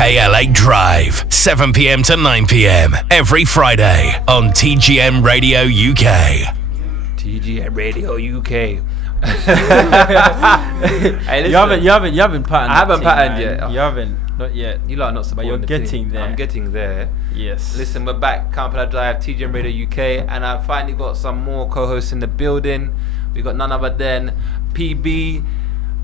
KLA Drive, 7 p.m. to 9 p.m. every Friday on TGM Radio UK. TGM Radio UK. Hey, you haven't patterned. I haven't patterned man. yet. You haven't, not yet. You lot are not supporting. But you're getting there. I'm getting there. Yes. Listen, we're back, Kampala Drive, TGM Radio UK, and I finally got some more co-hosts in the building. We got none other than PB,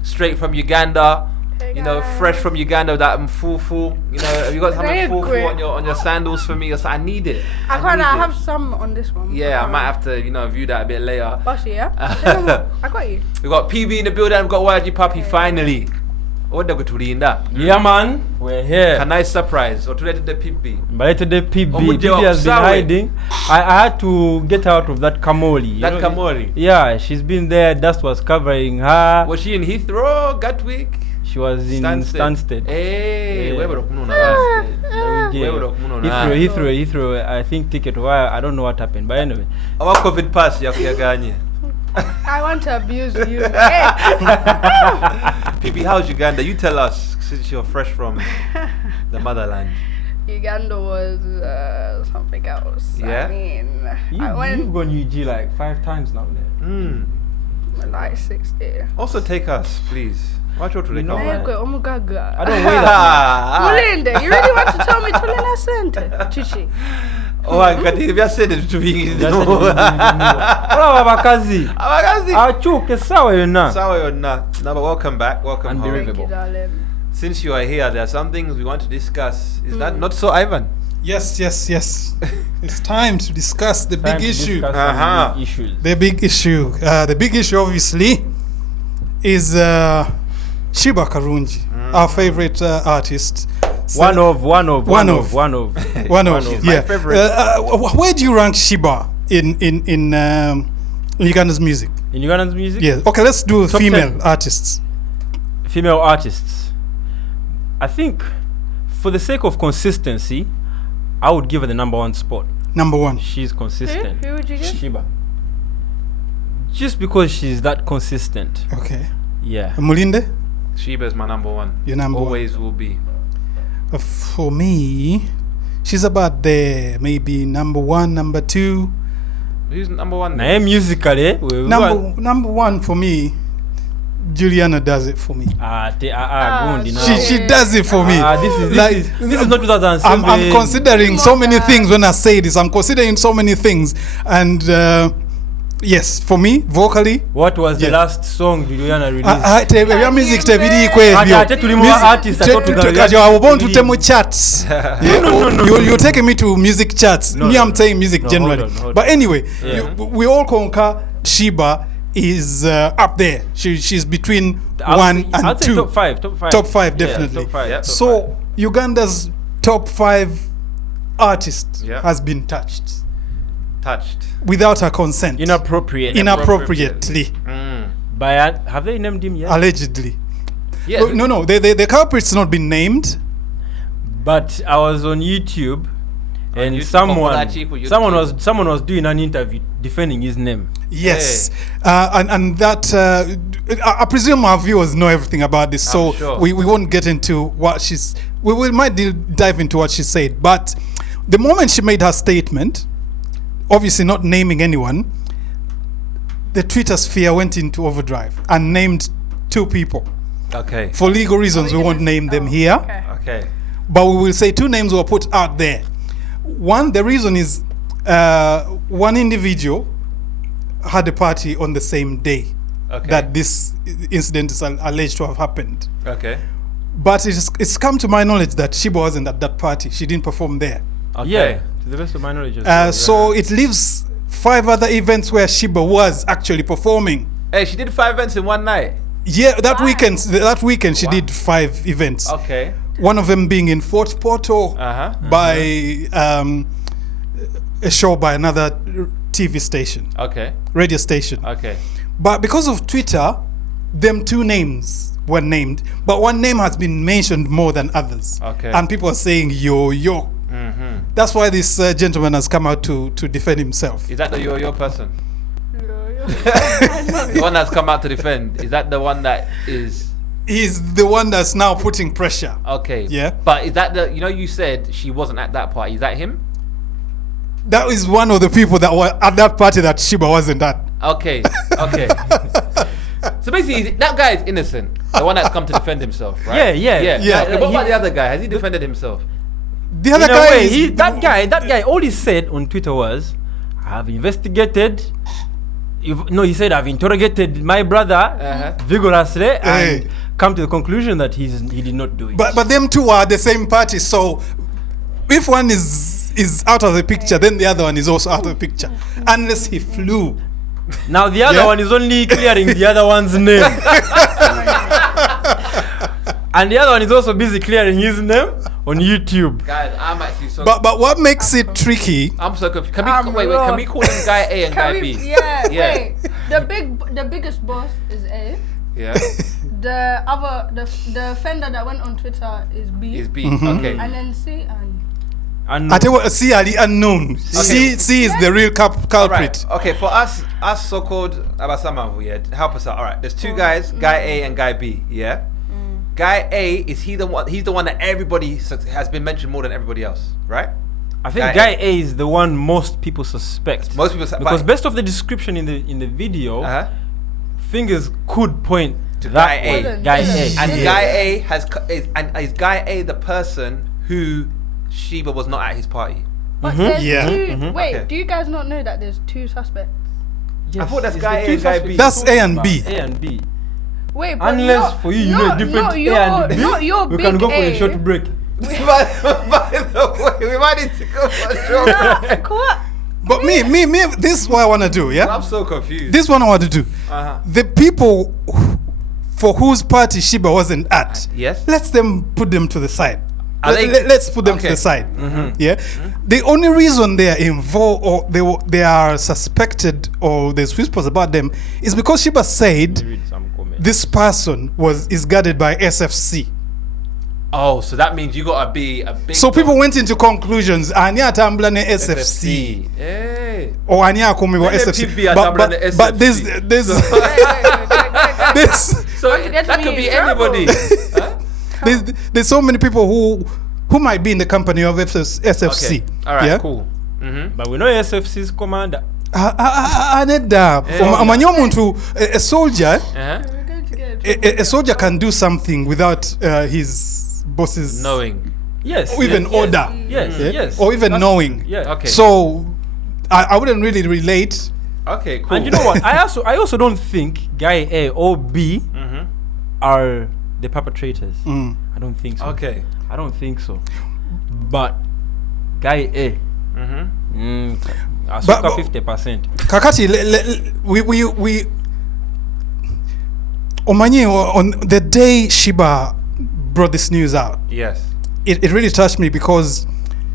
straight from Uganda. Hey you know, guys. fresh from Uganda with that fufu. You know, have you got Very something fufu great. on your sandals for me? I need it. I need have it. some on this one. Yeah, I might have to, view that a bit later. Bossy, yeah? Say no more. I got you. We got PB in the building. We got YG Puppy finally. What they go to in that? Yeah, man. We're here. A nice surprise. Or to the PB. But today PB Omudio, has been sorry. hiding. I had to get out of that Kamoli. That Kamoli. Yeah, she's been there. Dust was covering her. Was she in Heathrow, Gatwick? She was in Stansted. Hey, Yeah. where were you? Heathrow. I think ticket. Why? I don't know what happened. But anyway. Our COVID pass, Yakuyaganye. I want to abuse you. Hey. PB, how's Uganda? You tell us, since you're fresh from the motherland. Uganda was something else. Yeah? I mean, I You've went gone UG like 5 times now. like 60. Also take us, please. Watch out to the No, camera. I don't weigh that. Mulinde, you really want to tell me to Lena Center? Chichi. Oh, I can't even say it to me. Abakazi. Achuke sawa yona. Sorry or not. No, but welcome back. Welcome home. Thank you, darling. Since you are here, there are some things we want to discuss. Is that not so, Ivan? Yes. It's time to discuss the big issue. Issues. The big issue. The big issue, obviously, is Sheeba Karungi, our favorite artist. So- One of. Yeah. favorite. Where do you rank Sheeba in Uganda's music? In Uganda's music? Yeah. Okay, let's do Top female 10. artists. Female artists. I think for the sake of consistency, I would give her the number 1 spot. Number 1. She's consistent. Who would you give? Sheeba. Just because she's that consistent. Okay. Yeah. Mulinde? Sheeba is my number 1. Your number one. Always will be. For me, she's about there. Maybe number 1, number 2. Who's number 1? Now, musically, Number 1 for me, Juliana does it for me. She does it for me. This is not 2007. I'm considering so many things when I say this. I'm considering so many things, and yes, for me, vocally. What was the Yeah. last song Juliana released? Your music tebiri mu charts. You're taking me to music charts. I'm saying music generally. Hold on. But anyway, Yeah. we all concur Sheeba is up there. She's between 1 and I'd say 2. top 5. Top 5, Yeah, definitely. top 5. Yeah. So Uganda's top 5 artist Yeah. has been touched Touched. without her consent. Inappropriately. Mm. Have they named him yet? Allegedly. Yeah. No. The culprit's not been named. But I was on YouTube, and YouTube, someone was doing an interview defending his name. Yes. And that I presume our viewers know everything about this, so sure. we won't get into what we might dive into what she said. But the moment she made her statement, obviously not naming anyone, the Twitter sphere went into overdrive and named 2 people. Okay. For legal reasons, we won't name them here. Okay. Okay. But we will say 2 names were put out there. One, the reason is one individual had a party on the same day Okay. that this incident is alleged to have happened. Okay. But it's come to my knowledge that Sheeba wasn't at that party. She didn't perform there. Okay. Yeah, to the best of my knowledge. as well, So it leaves 5 other events where Sheeba was actually performing. Hey, she did 5 events in one night. Yeah, that weekend she did 5 events. Okay. One of them being in Fort Portal by a show by another TV station, Okay. radio station. Okay. But because of Twitter, them 2 names were named, but one name has been mentioned more than others. Okay. And people are saying yo. Mm-hmm. That's why this gentleman has come out to defend himself. Is that your person? The one that's come out to defend. Is that the one that is he's the one that's now putting pressure. Okay. Yeah. But is that the? You know, you said she wasn't at that party. Is that him? That is one of the people that were at that party that Sheeba wasn't at. Okay. Okay. So basically, that guy is innocent. The one that's come to defend himself, right? Yeah. Okay, what about the other guy? Has he defended himself? The other In a guy way, is that guy. All he said on Twitter was, "I've investigated." He said, "I've interrogated my brother vigorously and come to the conclusion that he did not do it." But them two are the same party. So if one is out of the picture, then the other one is also out of the picture, unless he flew. Now the other one is only clearing the other one's name. And the other one is also busy clearing his name on YouTube. Guys, I'm actually so. But what makes it tricky? I'm so confused. Can we call him Guy A and Guy B? Yeah. Wait. The biggest boss is A. Yeah. The offender that went on Twitter is B. Is B. Okay. And then C and. I tell you what, C are the unknown. C is the real culprit. Right. Okay, for us so-called Abasamavu, yeah, help us out. All right, there's two guys, Guy A and Guy B, yeah? Guy A, is he the one? He's the one that everybody has been mentioned more than everybody else, right? I think Guy A is the one most people suspect. Most people because based off the description in the video, fingers could point to Guy A. Guy A. And Guy A is Guy A the person who Sheeba was not at his party? But there's two. Wait, do you guys not know that there's two suspects? Yes, I thought that's Guy A and Guy B. That's A and B. A and B. Wait, but unless for you know different A and B, we can go for a short break. By the way, we might need to go for a short break. What? But me, this is what I want to do, yeah? I'm so confused. This is what I want to do. The people for whose party Sheeba wasn't at, let's put them to the side. Let's put them to the side. Yeah, the only reason they are involved or they are suspected or there's whispers about them is because Sheeba said this person is guarded by SFC. Oh, so that means you gotta be a big. So people went into conclusions. Anya tambla ne SFC. Or anya komi wa SFC. But this. So that could be anybody. There's so many people who might be in the company of SFC. Okay. All right, cool. But we know SFC's commander. A soldier. A soldier can do something without his bosses knowing. Yes. Or even order. Yes. Or even knowing. Yeah. Okay. So I wouldn't really relate. Okay, cool. And you know what? I also don't think Guy A or B are the perpetrators. I don't think so. Okay. I don't think so. But Guy A. But 50%. Kakati, we Omanyi, on the day Sheeba brought this news out. Yes. It really touched me because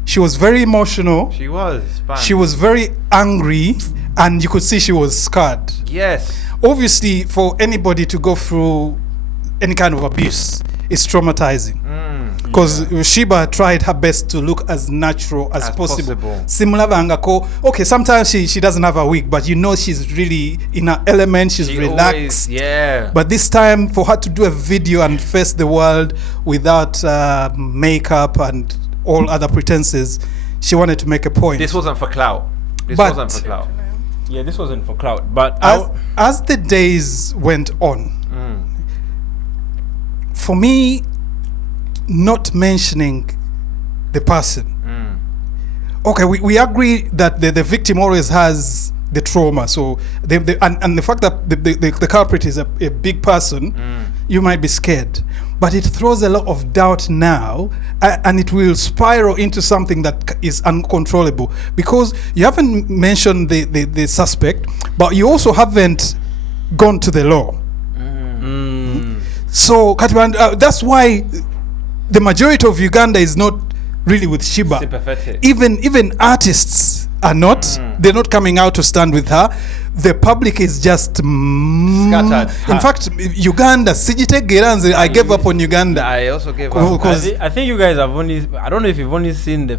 she was very emotional. She was. She was very angry, and you could see she was scarred. Yes. Obviously, for anybody to go through any kind of abuse, it's traumatizing. Because Sheeba tried her best to look as natural as possible. Similar Vangako. Okay, sometimes she doesn't have a wig, but you know she's really in her element. She's relaxed. But this time, for her to do a video and face the world without makeup and all other pretenses, she wanted to make a point. This wasn't for clout. Yeah, this wasn't for clout. But as the days went on, for me, not mentioning the person. Okay, we agree that the victim always has the trauma. So and the fact that the culprit is a big person, you might be scared. But it throws a lot of doubt now, and it will spiral into something that is uncontrollable because you haven't mentioned the suspect, but you also haven't gone to the law. So that's why the majority of Uganda is not really with Sheeba. Sympathetic. Even artists are not. They're not coming out to stand with her. The public is just scattered. In fact, Uganda, I gave up on Uganda. I also gave up. I think you guys have only. I don't know if you've only seen the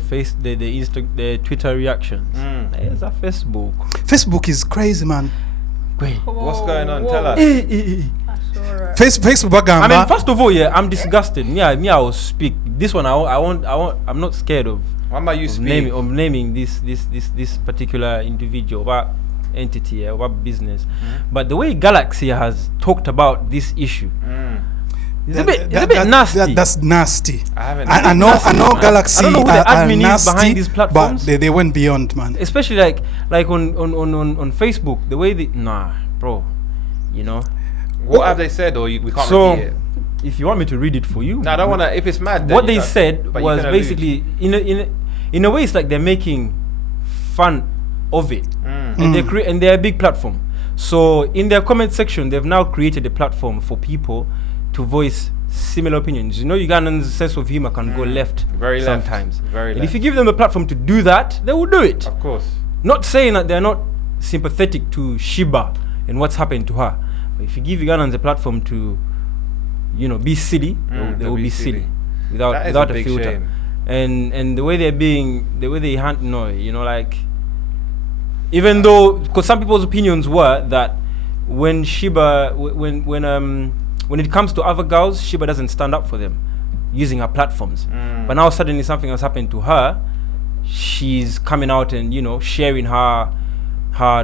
Twitter reactions. There's a Facebook. Facebook is crazy, man. Wait, what's going on? Tell us. for it. Facebook bagamba. I mean, first of all, yeah, I'm disgusted. I will speak. This one, I won't. I'm not scared of. Why am I you speak? Naming this particular individual or entity or business, but the way Galaxy has talked about this issue, it's a bit nasty. That's nasty. I know Galaxy I don't know who the are admin is nasty, behind these platforms, but they went beyond, man. Especially like on Facebook, the way bro, you know. What have they said, or we can't repeat it? If you want me to read it for you, no, I don't want to. If it's mad, then what they said was basically in a way it's like they're making fun of it, and they're a big platform. So in their comment section, they've now created a platform for people to voice similar opinions. You know, Ugandans' sense of humor can go left sometimes. Very and left. if you give them a platform to do that, they will do it. Of course. Not saying that they're not sympathetic to Sheeba and what's happened to her. But if you give Ugandans a platform to, you know, be silly, they will be silly without a filter. Shame. And the way they like, even though, because some people's opinions were that when Sheeba, when it comes to other girls, Sheeba doesn't stand up for them using her platforms. But now suddenly something has happened to her. She's coming out and, you know, sharing her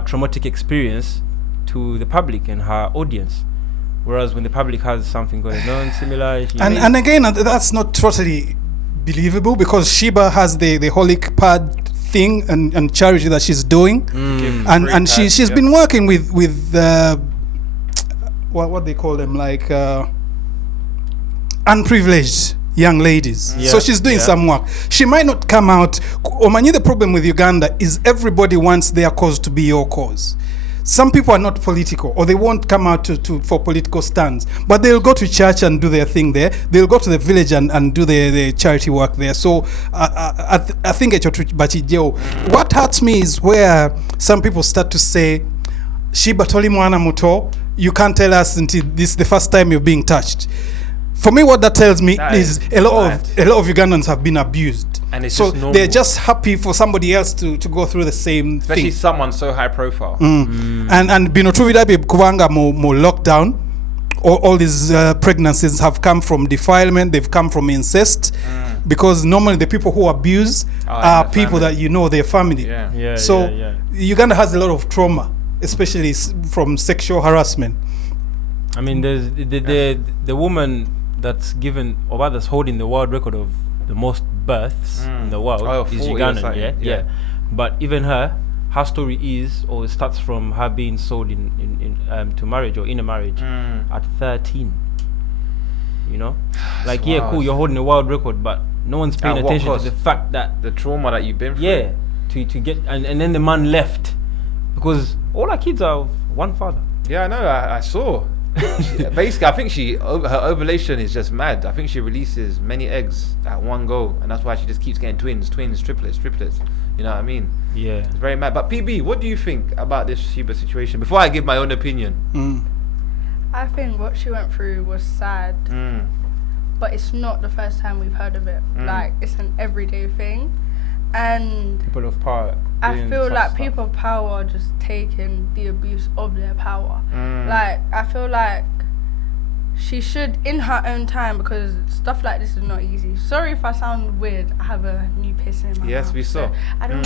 traumatic experience to the public and her audience. Whereas when the public has something going on similar, and again, that's not totally believable, because Sheeba has the holic pad thing and charity that she's doing, and she's been working with what they call them, like unprivileged young ladies. So she's doing some work. She might not come out. Omani, the problem with Uganda is everybody wants their cause to be your cause. Some people are not political, or they won't come out for political stands, but they'll go to church and do their thing there. They'll go to the village and do their charity work there. So I think what hurts me is where some people start to say, Sheeba toli mwana muto, you can't tell us until this is the first time you're being touched. For me, what that tells me is a lot of Ugandans have been abused. And it's so just they're just happy for somebody else to go through the same Especially thing. someone so high profile. And bino tuvidabe kubanga mo lockdown. All these pregnancies have come from defilement. They've come from incest, because normally the people who abuse are people that you know, their family. Uganda has a lot of trauma, especially from sexual harassment. I mean, there's the woman that's given, or that's holding the world record of the most births in the world is Ugandan, yeah. But even her story is, or it starts from her being sold in to marriage or in a marriage at 13. You know, like cool, you're holding a world record, but no one's paying attention to the fact that the trauma that you've been through. Yeah, to get and then the man left because all our kids are of one father. Yeah, I know. I saw. Basically, I think her ovulation is just mad. I think she releases many eggs at one go, and that's why she just keeps getting twins, triplets. You know what I mean? Yeah, it's very mad. But PB, what do you think about this Sheeba situation? Before I give my own opinion, I think what she went through was sad, but it's not the first time we've heard of it. Like, it's an everyday thing, and people of power. I feel like people of power are just taking the abuse of their power. Like, I feel like she should, in her own time, because stuff like this is not easy. Sorry if I sound weird. I have a new piercing in my mouth. Yes, we saw. I don't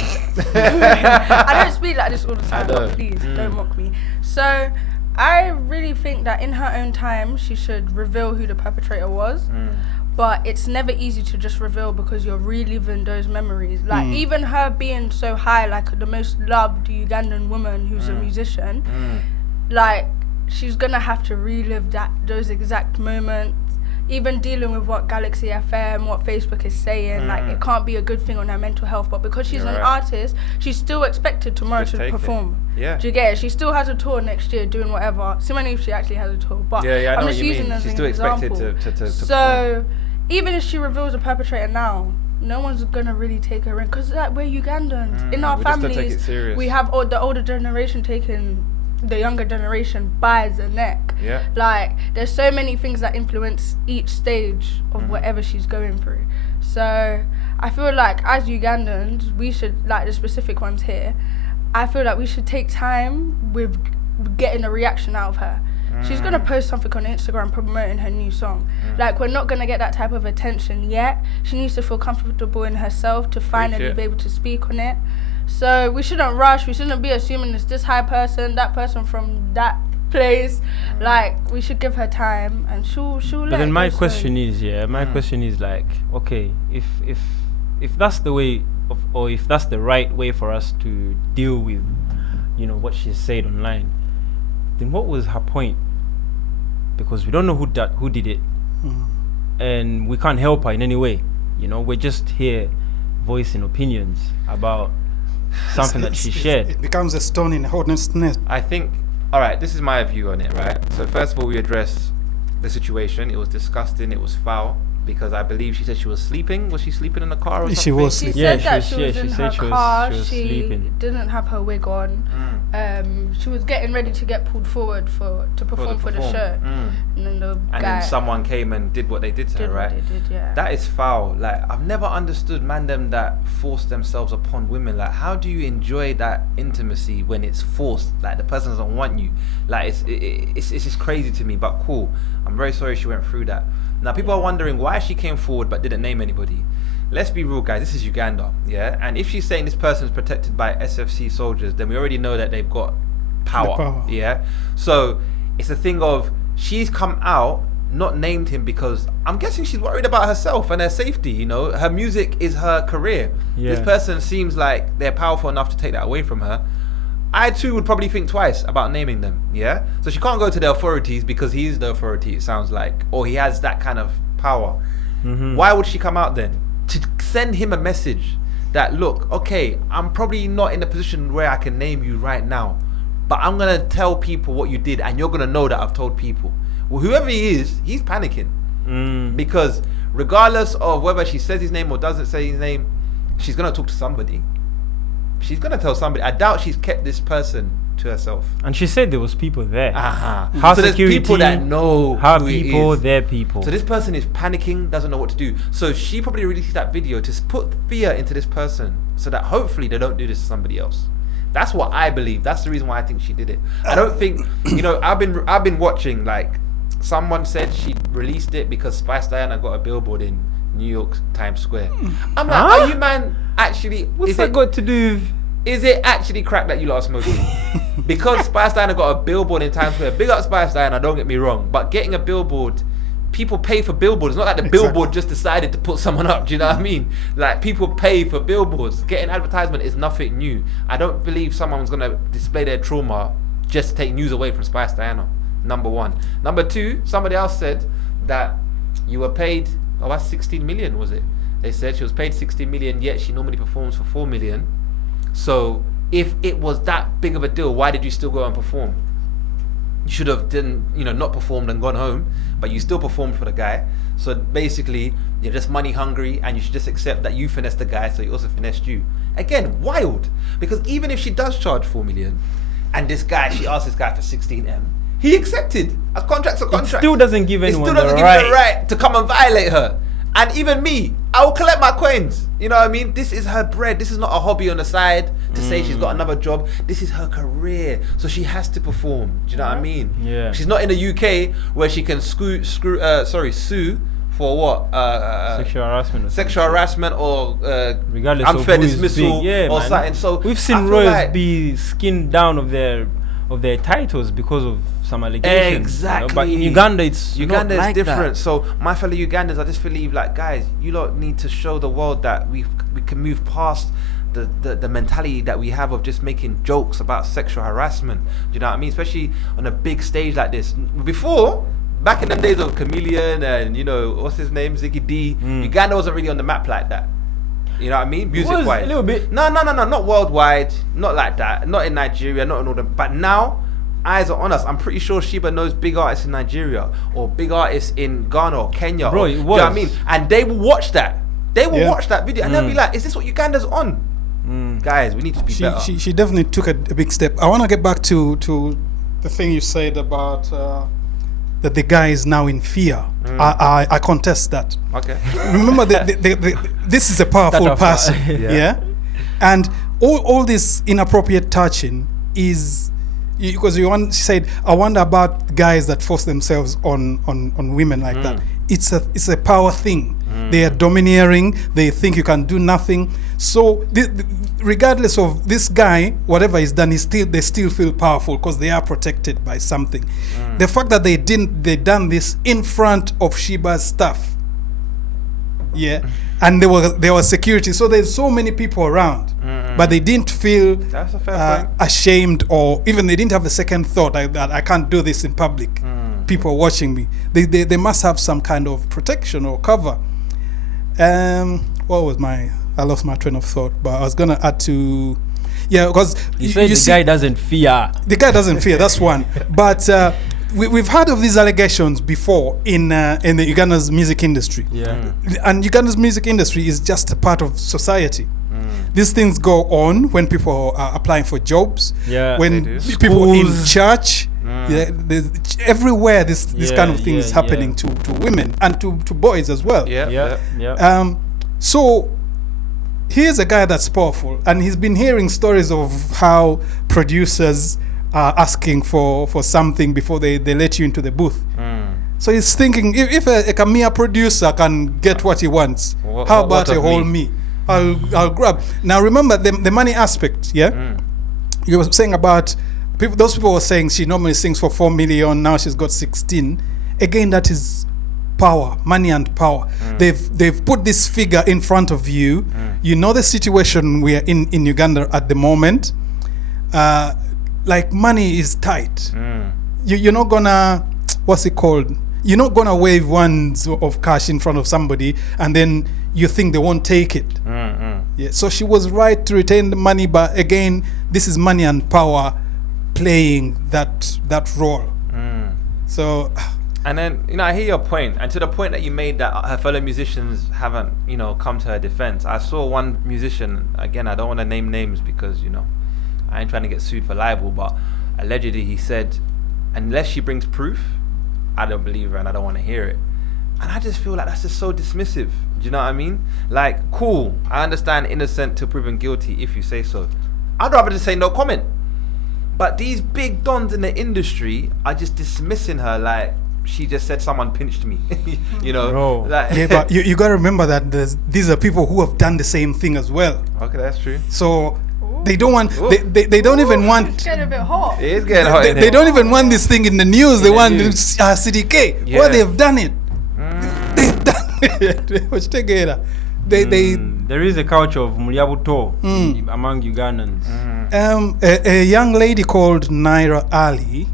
I don't speak like this all the time, but please, don't mock me. So, I really think that in her own time, she should reveal who the perpetrator was. But it's never easy to just reveal because you're reliving those memories. Like, even her being so high, like the most loved Ugandan woman who's a musician, like, she's gonna have to relive those exact moments. Even dealing with what Galaxy FM, what Facebook is saying, like, it can't be a good thing on her mental health. But because she's an artist, she's still expected tomorrow to perform. Yeah. Do you get it? She still has a tour next year doing whatever. Similarly, if she actually has a tour. But I I'm know just what you using mean. as She's an still example. expected to So, even if she reveals the perpetrator now, no one's gonna really take her in, because like, we're Ugandans. In our families, we have the older generation taking the younger generation by the neck. Yeah. Like, there's so many things that influence each stage of whatever she's going through. So I feel like as Ugandans, we should, like the specific ones here, I feel like we should take time with getting a reaction out of her. she's gonna post something on Instagram promoting her new song. Like, we're not gonna get that type of attention yet. She needs to feel comfortable in herself to finally be able to speak on it. So we shouldn't rush. We shouldn't be assuming it's this high person, that person from that place. Like, we should give her time, and she'll let. But then my question is, like, okay, if that's the way or if that's the right way for us to deal with, what she said online, then what was her point? Because we don't know who did it, and we can't help her in any way. We're just here voicing opinions about something that she shared. It becomes a stone in a hornet's nest. I think, all right, this is my view on it, right? So first of all, we address the situation. It was disgusting. It was foul. Because I believe she said she was sleeping. Was she sleeping in the car or something? She was She sleeping. said that she was in her car. She was sleeping. Didn't have her wig on. She was getting ready to get pulled forward to perform for the show. And then then someone came and did what they did to her, right? What they did, yeah. That is foul. Like, I've never understood them that force themselves upon women. Like, how do you enjoy that intimacy when it's forced? Like, the person doesn't want you. Like, it's just crazy to me. But cool. I'm very sorry she went through that. Now, people are wondering why she came forward but didn't name anybody. Let's be real, guys. This is Uganda, yeah? And if she's saying this person is protected by SFC soldiers, then we already know that they've got power, yeah? So it's a thing of she's come out, not named him because I'm guessing she's worried about herself and her safety, Her music is her career. Yeah. This person seems like they're powerful enough to take that away from her. I too would probably think twice about naming them, yeah? So she can't go to the authorities because he is the authority, it sounds like, or he has that kind of power. Why would she come out then? To send him a message that, look, okay, I'm probably not in a position where I can name you right now, but I'm going to tell people what you did and you're going to know that I've told people. Well, whoever he is, he's panicking. Because regardless of whether she says his name or doesn't say his name, she's going to talk to somebody. She's going to tell somebody. I doubt she's kept this person to herself. And she said there was people there. Her so security, there's people that know her who people, it is. their people. So this person is panicking, doesn't know what to do. So she probably released that video to put fear into this person so that hopefully they don't do this to somebody else. That's what I believe. That's the reason why I think she did it. I don't think, I've been watching, like, someone said she released it because Spice Diana got a billboard in New York Times Square. I'm like, are you man actually? What's that got to do with? Is it actually crack that you lot are smoking? Because Spice Diana got a billboard in Times Square. Big up Spice Diana, don't get me wrong. But getting a billboard, people pay for billboards. It's not like the billboard just decided to put someone up. Do you know what I mean? Like, people pay for billboards. Getting advertisement is nothing new. I don't believe someone's gonna display their trauma just to take news away from Spice Diana. Number one. Number two, somebody else said that you were paid, that's 16 million, was it? They said she was paid 16 million, yet she normally performs for 4 million. So if it was that big of a deal, why did you still go and perform? You should have not performed and gone home, but you still performed for the guy. So basically, you're just money hungry, and you should just accept that you finessed the guy, so he also finessed you. Again, wild. Because even if she does charge 4 million, and she asked this guy for 16M, he accepted. A contract's a contract. It still doesn't give anyone the right to come and violate her. And even me, I will collect my coins. You know what I mean? This is her bread. This is not a hobby on the side to say she's got another job. This is her career. So she has to perform. Do you know what I mean? Yeah. She's not in the UK where she can sue for what? Sexual harassment or regardless unfair of dismissal or something. So we've seen royals be skinned down of their titles because of some allegations. Exactly. But in Uganda, it's Uganda not is like different. that. So my fellow Ugandans, I just believe, like, guys, you lot need to show the world that we can move past the mentality that we have of just making jokes about sexual harassment. Do you know what I mean? Especially on a big stage like this. Before, back in the days of Chameleon and what's his name, Ziggy D, Uganda wasn't really on the map like that. You know what I mean? Music wise. A little bit. No, not worldwide, not like that, not in Nigeria, not in all them. But now, eyes are on us. I'm pretty sure Sheeba knows big artists in Nigeria or big artists in Ghana or Kenya. Bro, do you know what I mean? And they will watch that. They will watch that video and they'll be like, is this what Uganda's on? Guys, we need to be better. She definitely took a big step. I want to get back to the thing you said about that the guy is now in fear. I contest that. Okay. Remember, this is a powerful person. Yeah. And all this inappropriate touching is, because you said, I wonder about guys that force themselves on women like that. It's a power thing. They are domineering. They think you can do nothing. So regardless of this guy, whatever he's done, they still feel powerful because they are protected by something. The fact that they done this in front of Sheba's stuff. Yeah. And there was security, so there's so many people around, but they didn't feel That's a fair point. ashamed, or even they didn't have a second thought that I can't do this in public. People watching me, they must have some kind of protection or cover. What was I lost my train of thought, but I was gonna add to, because you see, guy doesn't fear. The guy doesn't fear. That's one, but. We've heard of these allegations before in the Uganda's music industry. And Uganda's music industry is just a part of society. These things go on when people are applying for jobs, when people in church, everywhere this kind of thing is happening to women and to boys as well. So here's a guy that's powerful, and he's been hearing stories of how producers asking for something before they let you into the booth. So he's thinking, if a Kamia producer can get what he wants, how about a whole me? I'll grab. Now remember the money aspect, You were saying about those people were saying she normally sings for 4 million, now she's got 16. Again, that is power, money and power. They've put this figure in front of you. You know the situation we are in Uganda at the moment. Like money is tight. You're not gonna, what's it called? You're not gonna wave ones of cash in front of somebody and then you think they won't take it. So she was right to retain the money, but again, this is money and power playing that role. So, and then I hear your point, and to the point that you made that her fellow musicians haven't come to her defense. I saw one musician, again, I don't want to name names because I ain't trying to get sued for libel, but allegedly he said, unless she brings proof, I don't believe her and I don't want to hear it. And I just feel like that's just so dismissive. Do you know what I mean? Like, cool, I understand innocent till proven guilty if you say so. I'd rather just say no comment. But these big dons in the industry are just dismissing her like she just said someone pinched me. Bro. Like but you got to remember that these are people who have done the same thing as well. Okay, that's true. So they don't want. They don't even want. It's getting a bit hot. It is getting hot. They don't even want this thing in the news. They want CDK. Well, they've done it. They've done it. There is a culture of Mulyabuto among Ugandans. A young lady called Naira Ali.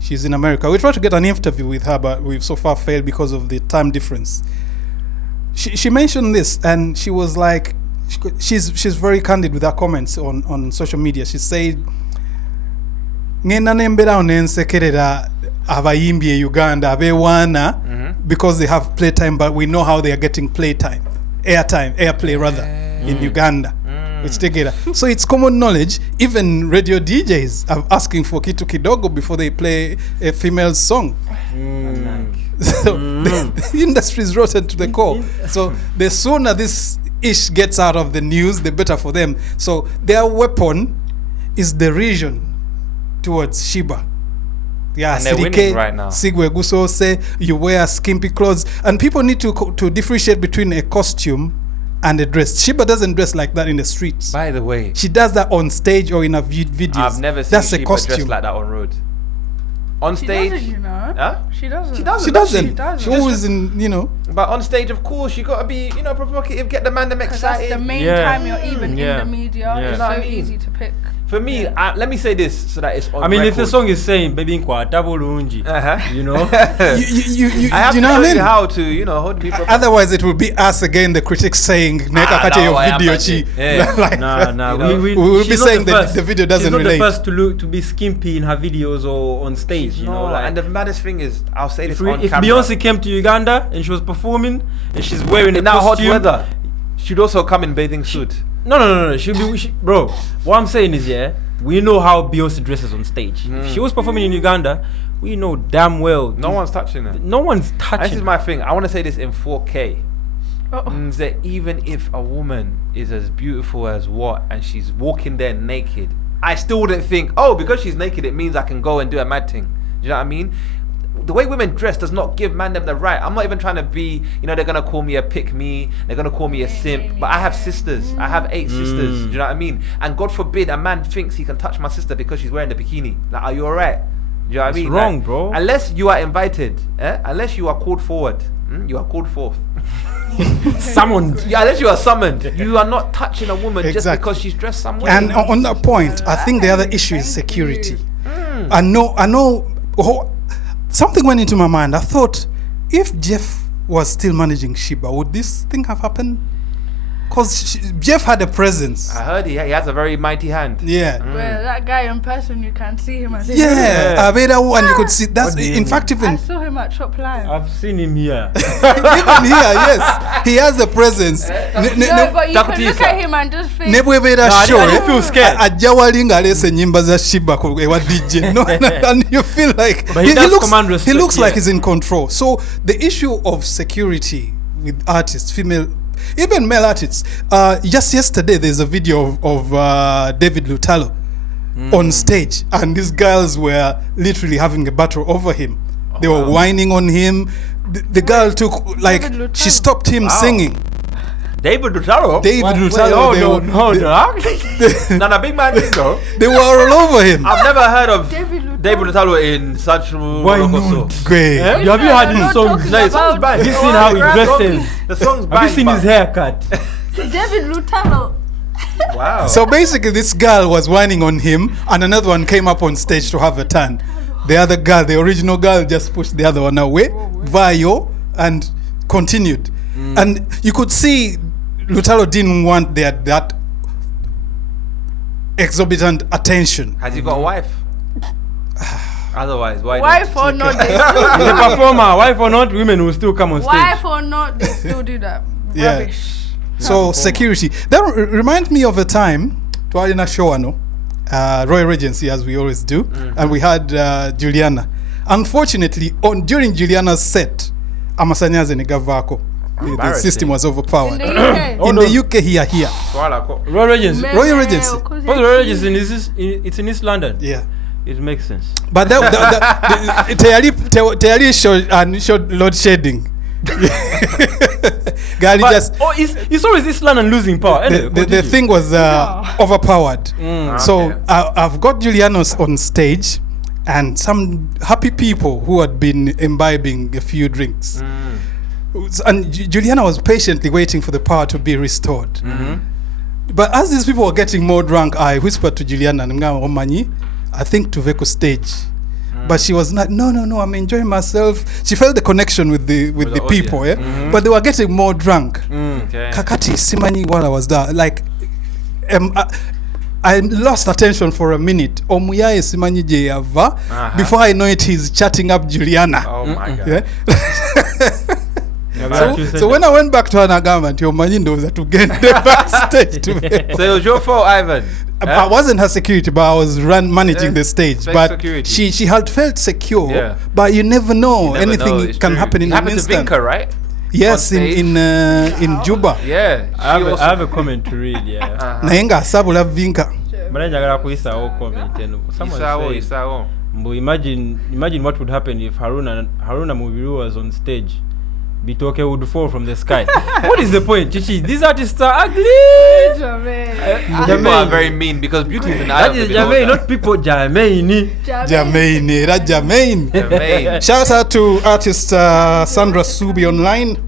She's in America. We tried to get an interview with her, but we've so far failed because of the time difference. She mentioned this, and she was like, she's very candid with her comments on social media. She said, ngenda nembera onensekerera abayimbi e Uganda abewana because they have playtime, but we know how they are getting airplay rather in Uganda. So it's common knowledge. Even radio DJs are asking for kitu kidogo before they play a female song. So the industry is rotten to the core. So the sooner this ish gets out of the news, the better for them. So their weapon is derision towards Sheeba. Yeah, and they're winning right now. Sigwe Guso say you wear skimpy clothes, and people need to differentiate between a costume and a dress. Sheeba doesn't dress like that in the streets. By the way, she does that on stage or in a videos. I've never seen That's Sheeba a costume. dressed like that on road. On stage, she doesn't, Huh? She doesn't. She doesn't. She always But on stage, of course, you gotta be, provocative, get the man them excited. That's the main time you're even in the media. Yeah. It's so easy to pick. For me, let me say this so that it's on if record. the song is saying "Baby Nkwata Bulungi," you I have to know show what I mean? you how to, hold people. Otherwise, it will be us again, the critics saying, "Neka kate no, your I am video like chi." it. Yeah. Like, Nah. we will be she's not saying that the video doesn't she's not relate. the first to be skimpy in her videos or on stage. And the maddest thing is, I'll say this if on camera. Beyonce came to Uganda and she was performing and she's wearing in a that hot costume, weather, she'd also come in bathing suit. No. Bro, what I'm saying is, we know how Beyonce dresses on stage. If she was performing in Uganda, we know damn well. No one's touching it. No one's touching. This is my thing. I want to say this in 4K. Uh-oh. That even if a woman is as beautiful as what, and she's walking there naked, I still wouldn't think, oh, because she's naked, it means I can go and do a mad thing. Do you know what I mean? The way women dress does not give man them the right. I'm not even trying to be, they're gonna call me a pick me, they're gonna call me a simp, but I have sisters. I have 8 sisters. Do you know what I mean? And God forbid a man thinks he can touch my sister because she's wearing the bikini. Like, are you alright? Do you know what I mean? It's wrong, bro. Unless you are invited, unless you are called forward, you are called forth. Summoned. Yeah, unless you are summoned, you are not touching a woman just Exactly. because she's dressed some way. And on that point, I think the other issue is security. I know. Something went into my mind. I thought, if Jeff was still managing Sheeba, would this thing have happened? Because Jeff had a presence. I heard he has a very mighty hand. Yeah. Well, that guy in person, you can see him as Yeah, and you could see that's What do you in mean? fact I even saw him at Shop Live. I've seen him here. even here, yes, he has the presence. No, but you can look Takutisa. at him and just think. Nebwebera No, show I didn't feel scared. ajawalinga alese nyimba za Sheeba ewa DJ no, and you feel like But he does command he respect, looks like yeah. he's in control. So the issue of security with artists, female, even male artists, just yesterday there's a video of David Lutalo on stage, and these girls were literally having a battle over him. They were whining on him. The girl took, like, David she Lutalo. stopped him singing. David Lutalo. David Lutalo, Nah, big man thing though. they were all over him. I've never heard of David Lutalo. David Lutalo in such Why Morocco. not? Great. Eh? Which Have you one? heard I'm his not songs? talking No, his song's about- bad. Have you seen how he dresses? The song's bad. Have you seen his haircut? David Lutalo. Wow. So basically, this girl was whining on him, and another one came up on stage to have a turn. The other girl, the original girl, just pushed the other one away, Vayo, and continued. And you could see Lutalo didn't want that exorbitant attention. Has he got a wife? Otherwise, why Wife not? or not, they He's a performer. Wife or not, women will still come on stage. wife or not, they still do that. Yeah. Rubbish. So security. That reminds me of a time, Twalina Showano, Royal Regency, as we always do, and we had Juliana. Unfortunately, during Juliana's set, Amasanyaze Negavako. The Embarrassing. system was In overpowered. the UK. Oh, In no. the UK, here. Royal Regency. Royal Regency. But Royal Regency it's in East London. Yeah. It makes sense. But Tayari showed load shedding. Gali But just it's always East London losing power. Anyway, the continue. thing was overpowered. So Okay. I've got Julianos on stage and some happy people who had been imbibing a few drinks. And Juliana was patiently waiting for the power to be restored. But as these people were getting more drunk, I whispered to Juliana, I think to Veko stage. But she was not, no, I'm enjoying myself. She felt the connection with the the people, audience. But they were getting more drunk. Okay. Kakati Simani while I was there. Like, I lost attention for a minute. Omuyaye Simani Jeyava. Before I know it, he's chatting up Juliana. Oh my God. Yeah? Yeah, So when I went back to Anagama, your man was to get the backstage to me. So it was your fault, Ivan. I wasn't her security, but I was managing the stage. fake But security. she had felt secure. Yeah. But you never know. You never Anything know, it's can true. happen in It an happened to instant. Vinka, right? Yes, On in Juba. Yeah. I She also- have a comment to read, yeah. Naye ng'asabula Vinka. But I njagala kuyisawo comment eno. Someone Isawo, said, Isawo. Mbu imagine what would happen if Haruna Mubiru was on stage. Bitoke would fall from the sky. What is the point, Chichi? These artists are ugly. People are very mean because beauty is in the eye That of the is Jermaine, beholder. not people. Jermaine. Jermaine, era Jermaine. Jermaine. Shout out to artist Sandra Subi online.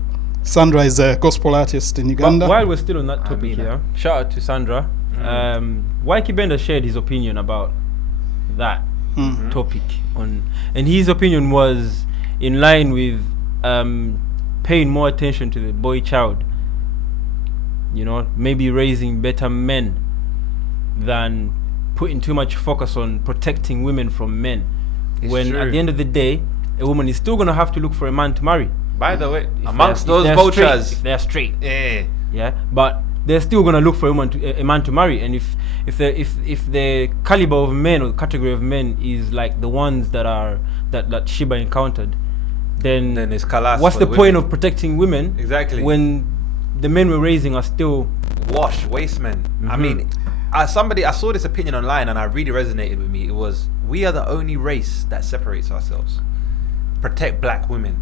Sandra is a gospel artist in Uganda. While we're still on that topic Amina. here, shout out to Sandra. Waiki Bender shared his opinion about that topic and his opinion was in line with paying more attention to the boy child, maybe raising better men than putting too much focus on protecting women from men. It's when true. at the end of the day, a woman is still going to have to look for a man to marry. By the way, If amongst they're- those if they're vultures, straight, if they're straight. yeah. But they're still gonna look for a man to marry, and if the caliber of men or the category of men is like the ones that Sheeba encountered, then it's Kalas what's for the the point women. of protecting women Exactly. when the men we're raising are still Waste men. I Mhm. mean, I saw this opinion online and I really resonated with me. It was, we are the only race that separates ourselves. Protect black women.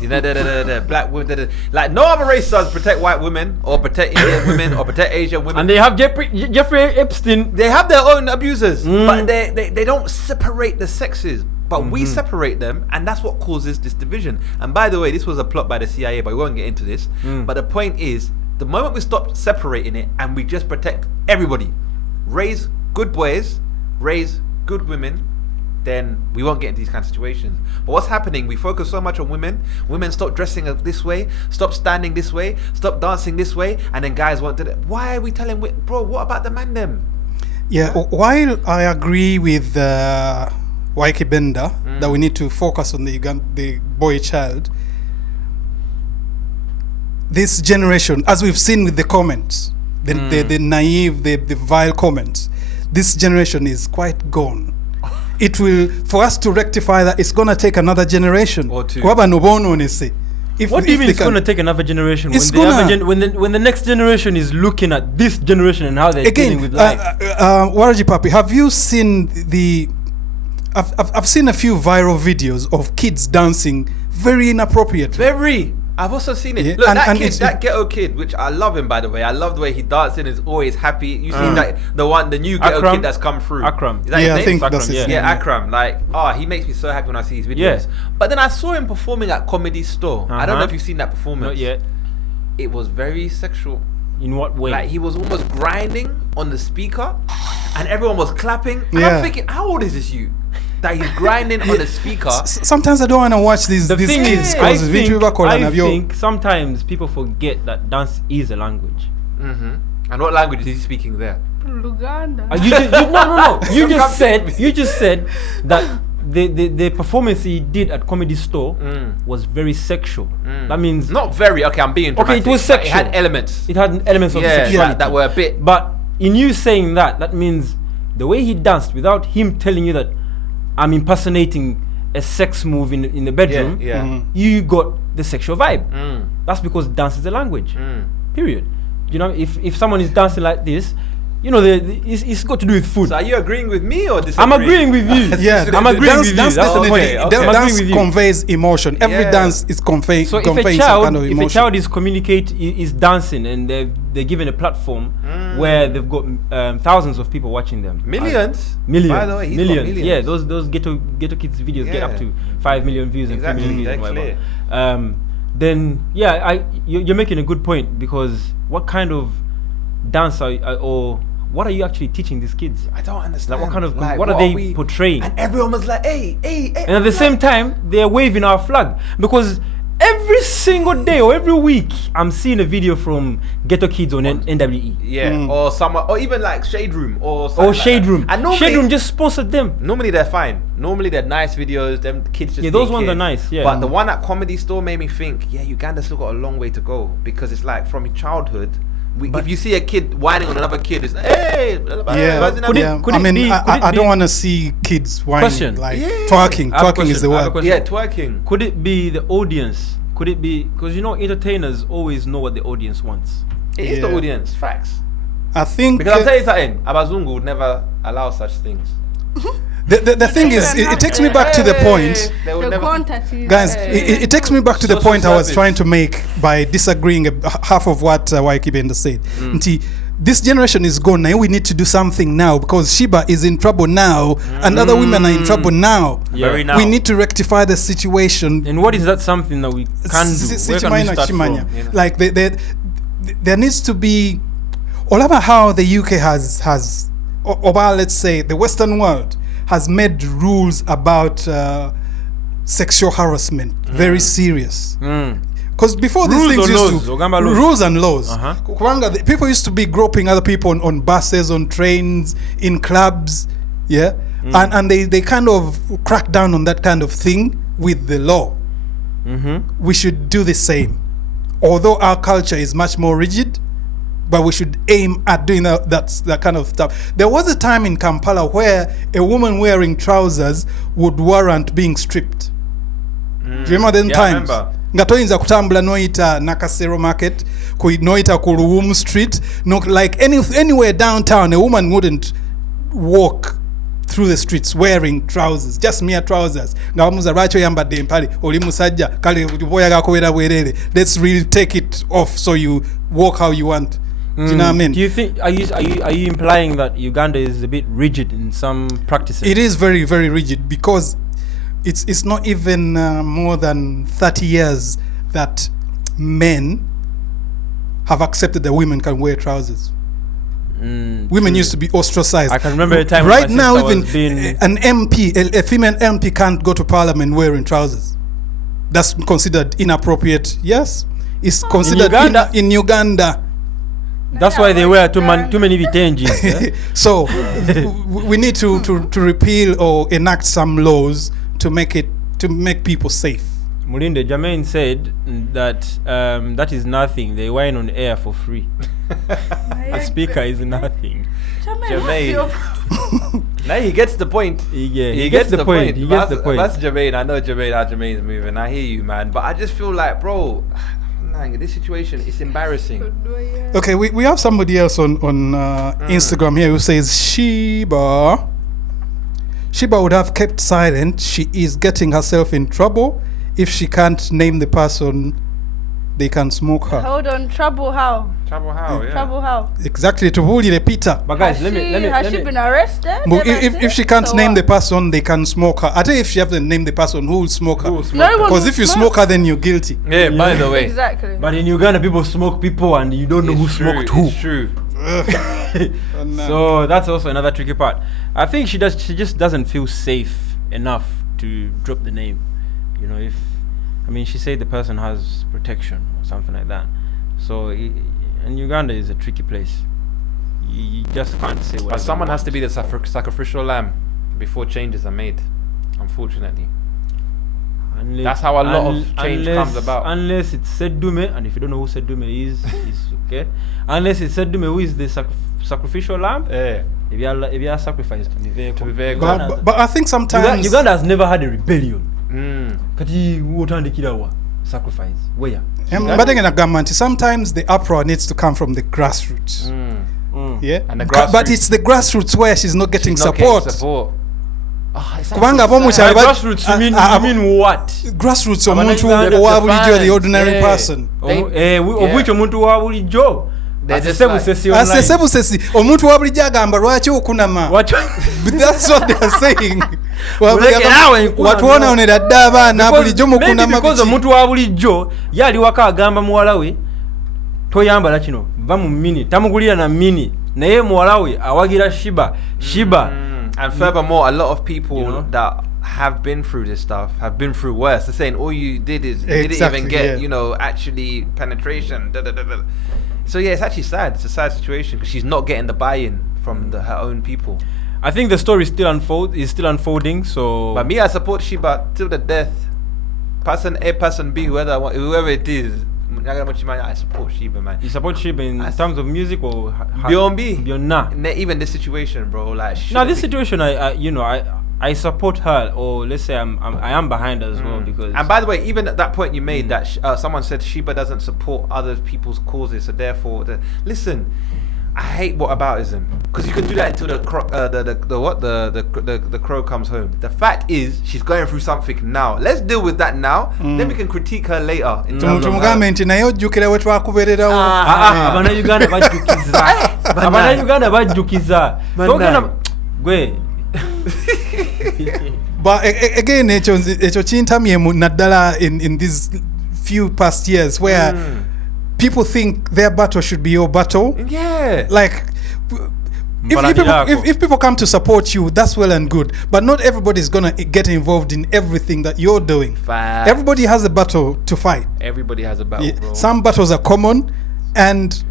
You know, black women. Like no other race does protect white women or protect Indian women or protect Asian women. And they have Jeffrey Epstein. They have their own abusers, but they don't separate the sexes. But we separate them, and that's what causes this division. And by the way, this was a plot by the CIA, but we won't get into this. But the point is, the moment we stop separating it and we just protect everybody, raise good boys, raise good women, then we won't get into these kind of situations. But what's happening, we focus so much on women. Women stop dressing this way, stop standing this way, stop dancing this way, and then guys want to. Why are we telling, bro, what about the man them? Yeah, while I agree with Waiki Benda that we need to focus on the boy child, this generation, as we've seen with the comments, the naive, the vile comments, this generation is quite gone. It will, for us to rectify that, it's going to take another generation or two. What do you mean it's going to take another generation? It's when the next generation is looking at this generation and how they're dealing with life. Waraji Papi, have you seen I've seen a few viral videos of kids dancing very inappropriately. I've also seen it. Yeah. Look, And that ghetto kid, which I love him, by the way. I love the way he dances and is always happy. You see that the new ghetto Akram. kid that's come through. Akram. Is that Yeah, his I think name? that's his name. Yeah, Akram. Like, he makes me so happy when I see his videos. Yeah. But then I saw him performing at Comedy Store. I don't know if you've seen that performance. Not yet. It was very sexual. In what way? Like, he was almost grinding on the speaker and everyone was clapping. And Yeah. I'm thinking, how old is this you? That he's grinding on the speaker. Sometimes I don't want to watch these kids I because think sometimes people forget that dance is a language. And what language is he speaking there? Luganda. No. You just said that the performance he did at Comedy Store was very sexual. That means Not very. Okay, I'm being dramatic. Okay, it was but sexual. It had elements. It had elements of sexuality that were a bit. But in you saying that means the way he danced, without him telling you that I'm impersonating a sex move in the bedroom, you got the sexual vibe. That's because dance is a language. Period. You know, if someone is dancing like this, you know, it's got to do with food. So are you agreeing with me or disagreeing? I'm agreeing with you. Yeah, I'm agreeing with you. Dance That's the point. okay. I'm Dance agreeing with you. conveys emotion. Every dance is conveying So some if a kind of emotion. child is dancing and they're given a platform where they've got thousands of people watching them, Millions. By the way, he's got millions. Yeah, those ghetto kids videos get up to 5 million views and 3 million views and whatever. Then you're making a good point, because what kind of dance or what are you actually teaching these kids? I don't understand. Like Like, what are they portraying? And everyone was like, hey. And at the same time, they're waving our flag, because every single day or every week I'm seeing a video from ghetto kids on NWE. Yeah, or someone, or even like Shade Room or Shade Room. And normally, Shade Room just sponsored them. Normally they're fine. Normally they're nice videos. Them kids just those being ones are kids. nice. Yeah, But the one at Comedy Store made me think, Uganda still got a long way to go, because it's like from childhood. If you see a kid whining on another kid, it's like, hey. I don't want to see kids whining. Question. Like twerking. Twerking is the word. Yeah, twerking. Could it be the audience? Could it be, because entertainers always know what the audience wants. It is the audience. Facts. I think because I'll tell you something. Abazungu would never allow such things. The thing is, it takes me back to the point. Guys, it takes me back to the point I was trying to make by disagreeing half of what Waiki Benda said. This generation is gone now. We need to do something now, because Sheeba is in trouble now and other women are in trouble now. Very now. We need to rectify the situation. And what is that something that we can do? Where can we start from? Like there needs to be, all about how the UK has, or let's say the Western world has made rules about sexual harassment very serious. Because before these things rules and laws. People used to be groping other people on buses, on trains, in clubs, and they kind of crack down on that kind of thing with the law. We should do the same, although our culture is much more rigid, but we should aim at doing that kind of stuff. There was a time in Kampala where a woman wearing trousers would warrant being stripped. Do you remember them times? I remember. nga toyinza kutambula noyita Nakasero Market noyita ku Luwum Street, no, like anywhere downtown a woman wouldn't walk through the streets wearing trousers, just mere trousers. Nga bamuza lwaki oyambadde empale oli musajja kale boyaga kubeera bwerere, let's really take it off so you walk how you want. Do you know what I mean? Do you think are you implying that Uganda is a bit rigid in some practices? It is very, very rigid because it's not even more than 30 years that men have accepted that women can wear trousers. Women used to be ostracized. I can remember a time right when my now sister even was being an MP, a female MP can't go to parliament wearing trousers. That's considered inappropriate. Yes, it's considered Uganda? in Uganda. That's why they wear too many vitenges. Yeah? So we need to repeal or enact some laws to make people safe. Mulinde Jermaine said that that is nothing. They wine on air for free. A speaker is nothing. Jermaine. Now he gets the point. Yeah, he gets the point. He gets the point. That's Jermaine. I know Jermaine, how Jermaine's moving. I hear you, man. But I just feel like, bro, this situation is embarrassing. Okay, we have somebody else on Instagram here who says Sheeba would have kept silent. She is getting herself in trouble. If she can't name the person, they can smoke her. Hold on, trouble how? Trouble how? Yeah. Trouble how? Exactly, to hold it, Peter. But guys, Has she been arrested? But if she can't name the person, they can smoke her. I tell you, if she hasn't named the person, who will smoke her? No one Because if you smoke her, then you're guilty. Yeah, by the way. Exactly. But in Uganda, people smoke people, and you don't know who smoked who. It's true. So that's also another tricky part. I think she just doesn't feel safe enough to drop the name. You know, she said the person has protection or something like that. So, and Uganda is a tricky place. You just can't say what. But someone has to be the sacrificial lamb before changes are made. Unfortunately, that's how a lot of change comes about. Unless it's Sedume, and if you don't know who Sedume is, it's okay. Unless it's Sedume who is the sacrificial lamb. Yeah. If you are sacrificed to be very But I think sometimes Uganda has never had a rebellion. Kati wotandikira sacrifice where but again government sometimes the uproar needs to come from the grassroots. Yeah, and the but it's the grassroots where she's not getting support. Kubanga grassroots you mean what? Grassroots omuntu owa bulijjo, the ordinary person. Of which omuntu wa bulijjo asesebusesi omuntu wa bulijjo agamba lwaki okunama. That's what they are saying. Watuwonaonera dda abaana bulijjo mukunama. Because omuntu wa bulijjo yali waka agamba muwala we toyambala kino va mu mini tamugulira na mini naye muwala we awagira Sheeba. And furthermore, a lot of people that have been through this stuff have been through worse. They're saying all you did is you didn't even get actually penetration. So yeah, it's actually sad. It's a sad situation because she's not getting the buy-in from her own people. I think the story is still unfolding. So, but me, I support Sheeba till the death. Person A, person B, whoever it is. I support Sheeba, man. You support Sheeba in terms of music or beyond even this situation, bro. Like this situation, I support her, or let's say I am behind her as well because. And by the way, even at that point you made that someone said Sheeba doesn't support other people's causes, so therefore, listen. I hate whataboutism because you can do that until the crow comes home. The fact is, she's going through something now. Let's deal with that now. Then we can critique her later. In terms of naye ojjukira we twakubeererawo. Abannayuganda bajjukiza. Gwe. But again, ekyo kintamye naddala in these few past years where people think their battle should be your battle. Yeah. Like, if people come to support you, that's well and good. But not everybody is gonna get involved in everything that you're doing. Fact. Everybody has a battle to fight. Everybody has a battle, bro. Some battles are common, and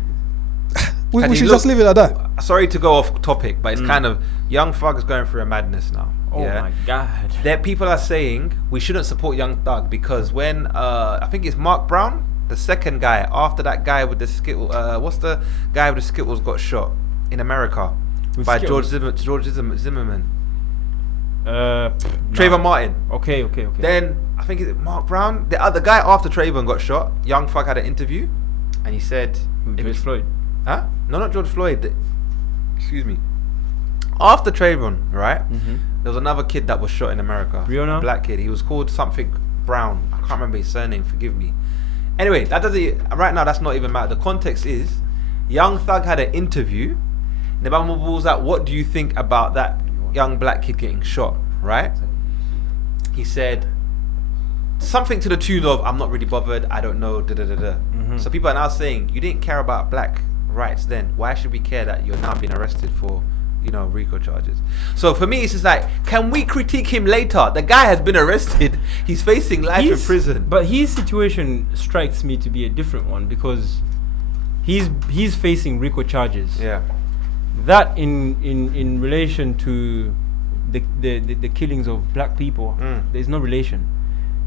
we should just leave it at that. Sorry to go off topic, but it's kind of Young Thug is going through a madness now. Oh my God! There, people are saying we shouldn't support Young Thug because when I think it's Mark Brown, the second guy after that guy with the Skittles, what's the guy with the Skittles got shot in America by George Zimmerman. Trayvon Martin. Okay. Then I think it's Mark Brown. The other guy after Trayvon got shot, Young Thug had an interview, and he said, George Floyd. Huh? No, not George Floyd. Excuse me. After Trayvon, right? There was another kid that was shot in America. Rihanna? A black kid. He was called something Brown. I can't remember his surname. Forgive me. Anyway, that doesn't. Right now, that's not even matter. The context is, Young Thug had an interview. Nebama Bulls like, what do you think about that young black kid getting shot? Right? He said something to the tune of, "I'm not really bothered. I don't know." So people are now saying, you didn't care about black rights then. Why should we care that you're now being arrested for, RICO charges? So for me, it's just like, can we critique him later? The guy has been arrested. He's facing life in prison. But his situation strikes me to be a different one because he's facing RICO charges. Yeah. That in relation to the killings of black people, there's no relation.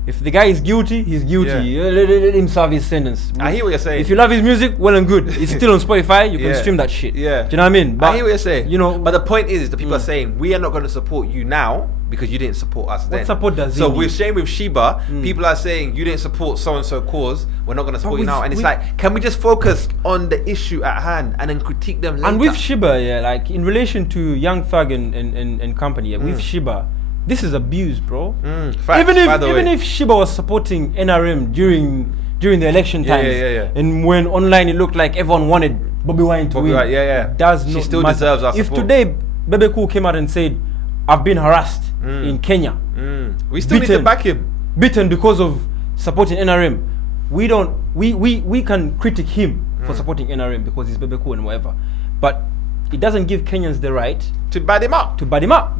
If the guy is guilty, he's guilty. Yeah. Let him serve his sentence. I hear what you're saying. If you love his music, well and good. It's still on Spotify. You can stream that shit. Yeah. Do you know what I mean? But I hear what you're saying. But the point is, the people are saying, we are not going to support you now because you didn't support us then. What support does he So need? with Shame with Sheeba, people are saying, you didn't support so-and-so cause, we're not going to support you now. And it's like, can we just focus on the issue at hand and then critique them later? And with Sheeba, like in relation to Young Thug and company, with Sheeba, this is abuse, bro. Facts, even if Sheeba was supporting NRM during the election times, and when online it looked like everyone wanted Bobby Wine to win, it does she not still matter. deserves our If support. today Bebe Cool came out and said, "I've been harassed in Kenya," we still need to back him. Beaten because of supporting NRM, we can critique him for supporting NRM because he's Bebe Cool and whatever, but it doesn't give Kenyans the right to bad him up.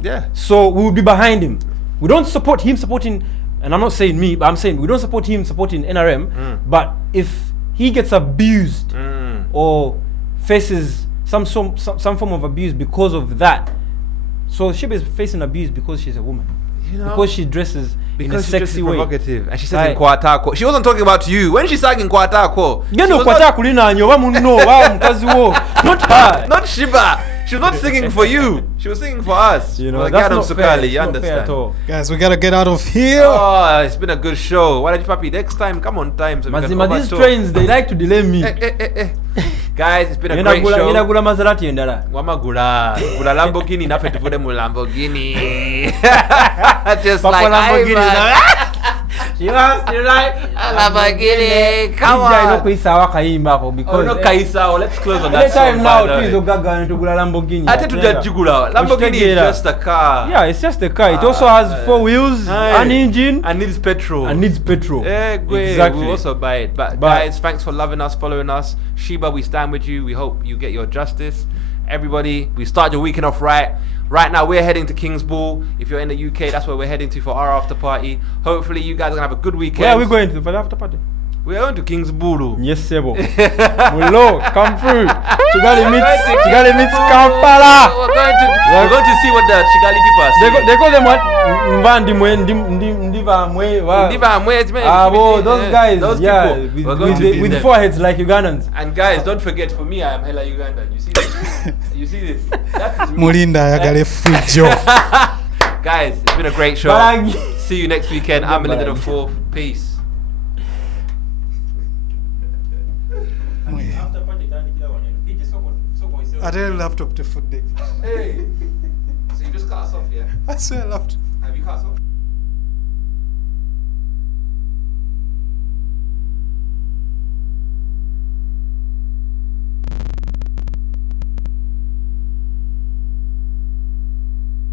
Yeah. So we will be behind him. We don't support him supporting, and I'm not saying me, but I'm saying we don't support him supporting NRM. But if he gets abused or faces some form of abuse because of that, so Sheeba is facing abuse because she's a woman, because she dresses in a sexy way, provocative, and she says in Kwatako. She wasn't talking about you when she sang in Kwatako. Not her. Not Sheeba. She was not singing for you. She was singing for us. That's not fair. You It's not understand? fair at all. Guys, we gotta get out of here. Oh, it's been a good show. Why don't you, Papi? Next time, come on time. So we can Mazima, these overtalk. trains, they like to delay me. Guys, it's been a great show. Gula Maserati endala. Wamagula Lamborghini nafe tufude mu Lamborghini. Just Papa like Lamborghini. Ivan. She wants to like Lamborghini. Come on. Oh no, Kaisa. Let's close on that Any time song. now, please Ogaga into Gula Lamborghini. I think to get Jugula. Lamborghini is just a car. Yeah, it's just a car. It also has 4 wheels, an engine, and needs petrol. Exactly. We'll also buy it. But guys, thanks for loving us, following us. Sheeba, we stand with you. We hope you get your justice. Everybody, we start your weekend off right. Right now, we're heading to King's Ball. If you're in the UK, that's where we're heading to for our after party. Hopefully, you guys are going to have a good weekend. Where are we going to for the after party? We're going to King's Ball. Yes, Sebo. Mulo, come through. Chigali meets Kampala. We're going to see what the Chigali people are saying. They call them what? Ndiva those guys. Those yeah, people. with foreheads like Ugandans. And guys, don't forget, for me, I am hella Ugandan. You see this? You see this? That is me. Mulinda yagale fujo. Guys, it's been a great show. See you next weekend. I'm Melinda the Fourth. Peace. I didn't laptop to foot day. Hey. So you just cut us off, yeah? I swear I left. Have you cut us off?